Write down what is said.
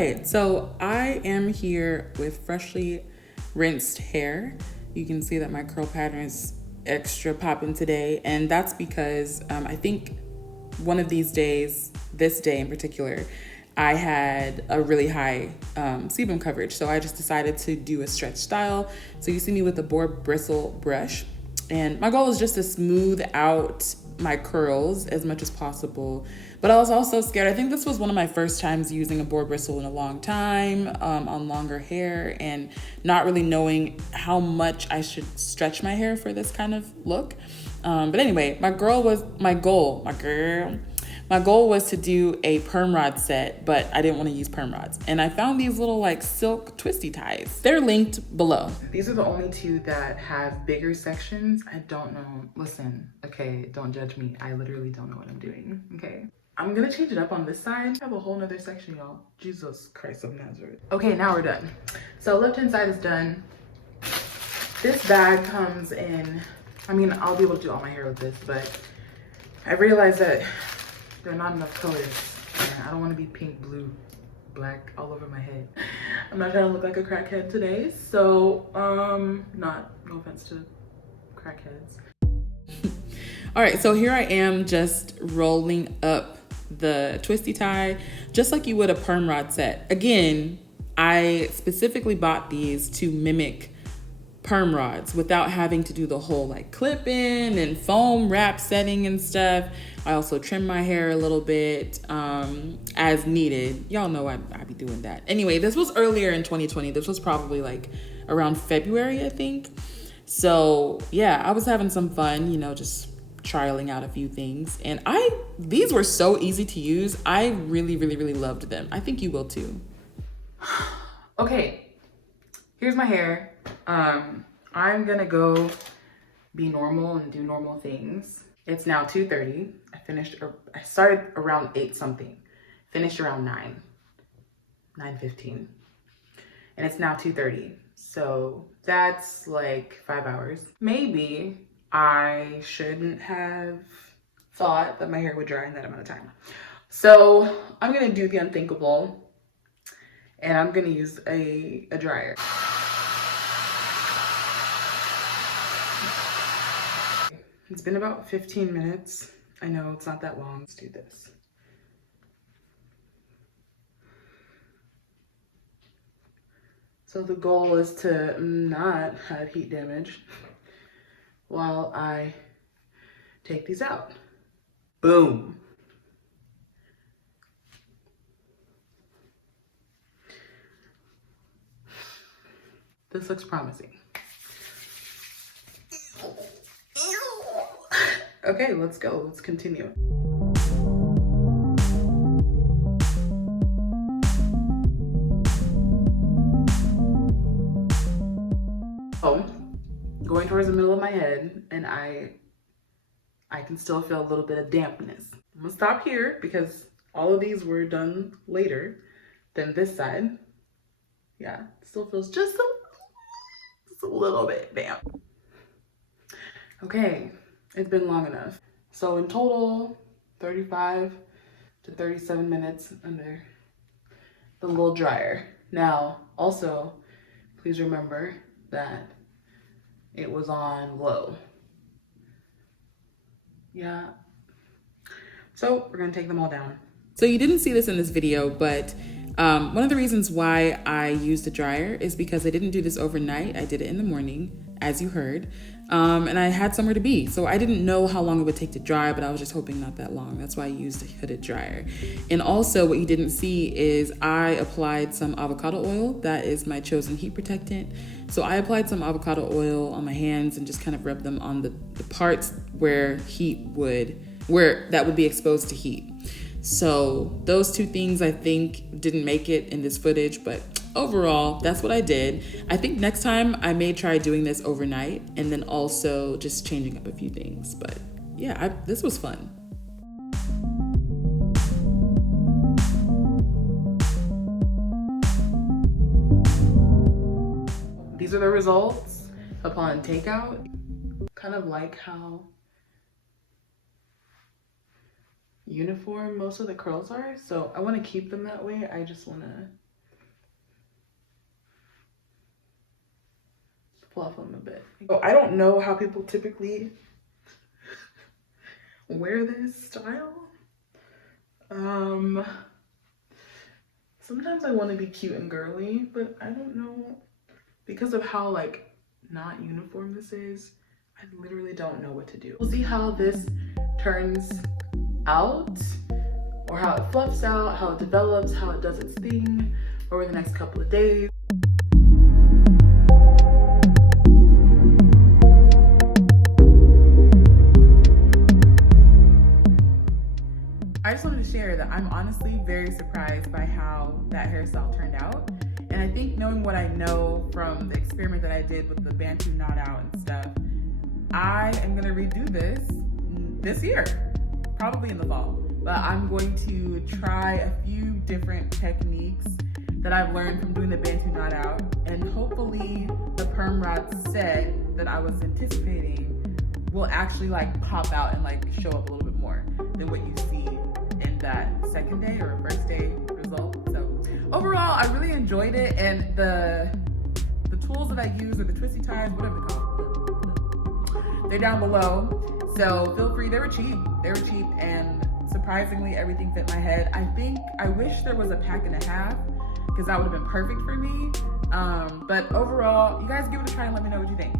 right, so I am here with freshly rinsed hair. You can see that my curl pattern is extra popping today, and that's because I think one of these days, this day in particular, I had a really high sebum coverage. So I just decided to do a stretch style. So you see me with a boar bristle brush. And my goal is just to smooth out my curls as much as possible. But I was also scared. I think this was one of my first times using a boar bristle in a long time on longer hair, and not really knowing how much I should stretch my hair for this kind of look. But anyway, my goal was to do a perm rod set, but I didn't want to use perm rods. And I found these little like silk twisty ties. They're linked below. These are the only two that have bigger sections. I don't know. Listen, okay, don't judge me. I literally don't know what I'm doing, okay? I'm gonna change it up on this side. I have a whole nother section, y'all. Jesus Christ of Nazareth. Okay, now we're done. So left-hand side is done. This bag comes in, I mean, I'll be able to do all my hair with this, but I realized that there are not enough colors. And I don't want to be pink, blue, black all over my head. I'm not trying to look like a crackhead today. So, no offense to crackheads. All right, so here I am just rolling up the twisty tie, just like you would a perm rod set. Again, I specifically bought these to mimic perm rods without having to do the whole like clip in and foam wrap setting and stuff. I also trim my hair a little bit as needed. Y'all know I be doing that. Anyway, this was earlier in 2020. This was probably like around February, I think. So yeah, I was having some fun, you know, just trialing out a few things. And these were so easy to use. I really, really, really loved them. I think you will too. Okay, here's my hair. I'm gonna go be normal and do normal things. It's now 2:30. I started around 8 something, finished around 9:15. And it's now 2:30. So that's like 5 hours. Maybe I shouldn't have thought that my hair would dry in that amount of time. So I'm gonna do the unthinkable, and I'm gonna use a dryer. It's been about 15 minutes. I know it's not that long. Let's do this. So the goal is to not have heat damage while I take these out. Boom. This looks promising. Okay, let's go. Let's continue. Oh, going towards the middle of my head, and I can still feel a little bit of dampness. I'm gonna stop here because all of these were done later than this side. Yeah, it still feels just a little bit damp. Okay. It's been long enough. So in total, 35 to 37 minutes under the little dryer. Now, also, please remember that it was on low. Yeah. So we're gonna take them all down. So you didn't see this in this video, but one of the reasons why I used the dryer is because I didn't do this overnight. I did it in the morning, as you heard. And I had somewhere to be. So I didn't know how long it would take to dry, but I was just hoping not that long. That's why I used a hooded dryer. And also what you didn't see is I applied some avocado oil. That is my chosen heat protectant. So I applied some avocado oil on my hands and just kind of rubbed them on the parts where that would be exposed to heat. So those two things I think didn't make it in this footage, but overall, that's what I did. I think next time I may try doing this overnight and then also just changing up a few things. But yeah, this was fun. These are the results upon takeout. Kind of like how uniform most of the curls are. So I want to keep them that way. I just want to fluff them a bit. So I don't know how people typically wear this style. Sometimes I want to be cute and girly, but I don't know, because of how like not uniform this is, I literally don't know what to do. We'll see how this turns out, or how it fluffs out, how it develops, how it does its thing over the next couple of days. I just wanted to share that I'm honestly very surprised by how that hairstyle turned out. And I think, knowing what I know from the experiment that I did with the Bantu knot out and stuff, I am gonna redo this year, probably in the fall. But I'm going to try a few different techniques that I've learned from doing the Bantu knot out, and hopefully the perm rod set that I was anticipating will actually like pop out and like show up a little bit more than what you see in that second day or first day result. So overall, I really enjoyed it, and the tools that I use, or the twisty ties, whatever they're called, they're down below. So feel free. They were cheap, and surprisingly everything fit my head. I wish there was a pack and a half, because that would have been perfect for me. But overall, you guys give it a try and let me know what you think.